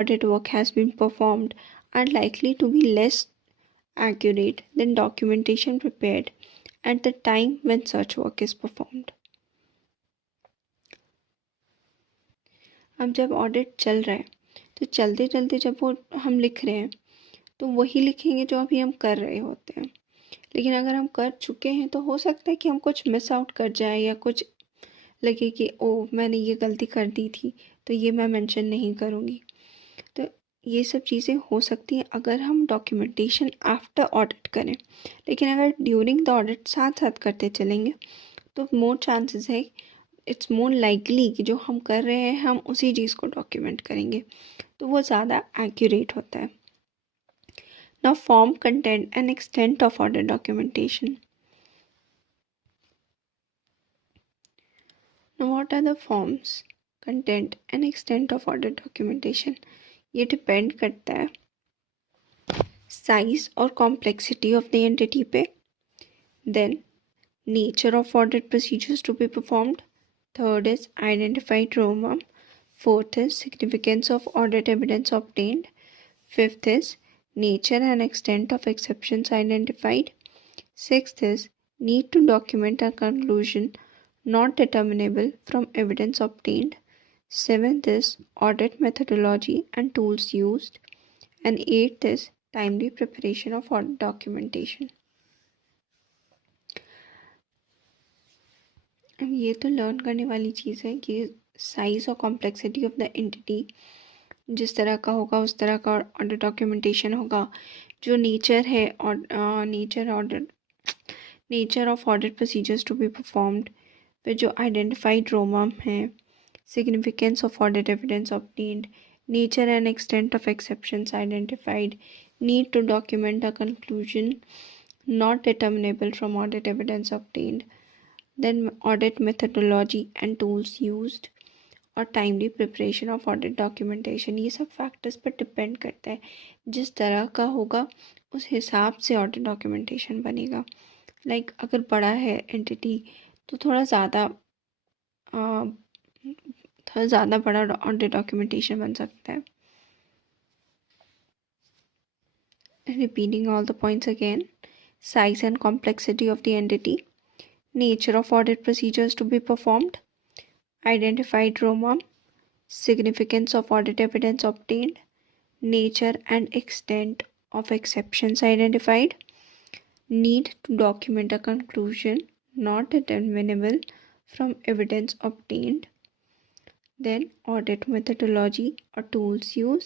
audit work has been performed are likely to be less accurate than documentation prepared at the time when such work is performed. अब जब audit चल रहा है तो चलते चलते जब वो हम लिख रहे हैं तो वही लिखेंगे जो अभी हम कर रहे होते हैं। लेकिन अगर हम कर चुके हैं तो हो सकता है कि हम कुछ मिस आउट कर जाए या कुछ लगे कि ओ मैंने ये गलती कर दी थी तो ये मैं मेंशन नहीं करूँगी। तो ये सब चीज़ें हो सकती हैं अगर हम डॉक्यूमेंटेशन आफ्टर ऑडिट करें। लेकिन अगर ड्यूरिंग द ऑडिट साथ साथ करते चलेंगे तो मोर चांसेस है, इट्स मोर लाइकली कि जो हम कर रहे हैं हम उसी चीज़ को डॉक्यूमेंट करेंगे, तो वो ज़्यादा एक्यूरेट होता है। Now form, content and extent of audit documentation. Now, what are the forms, content and extent of audit documentation? ये डिपेंड करता है साइज और कॉम्प्लेक्सिटी ऑफ द एंटिटी पे, then nature of audit procedures to be performed, third is identified RoMM, fourth is significance of audit evidence obtained, fifth is nature and extent of exceptions identified, sixth is need to document a conclusion not determinable from evidence obtained, seventh is audit methodology and tools used, and eighth is timely preparation of audit documentation. अब ये तो learn करने वाली चीज़ है कि size और complexity of the entity जिस तरह का होगा उस तरह का ऑडिट डॉक्यूमेंटेशन होगा। जो नेचर है और nature of audit procedures to be performed, फिर जो आइडेंटिफाइड रोमम है, significance of audit evidence obtained, nature and extent of exceptions identified, need to document a conclusion not determinable from audit evidence obtained, then audit methodology and tools used और timely preparation of audit documentation. ये सब factors पर depend करता है, जिस तरह का होगा उस हिसाब से ऑडिट डॉक्यूमेंटेशन बनेगा। लाइक अगर बड़ा है एंटिटी तो थोड़ा ज़्यादा बड़ा ऑडिट डॉक्यूमेंटेशन बन सकता है। Repeating all the points again, size and complexity of the entity, nature of audit procedures to be performed, identified ROMA, significance of audit evidence obtained, nature and extent of exceptions identified, need to document a conclusion not determinable from evidence obtained, then audit methodology or tools used,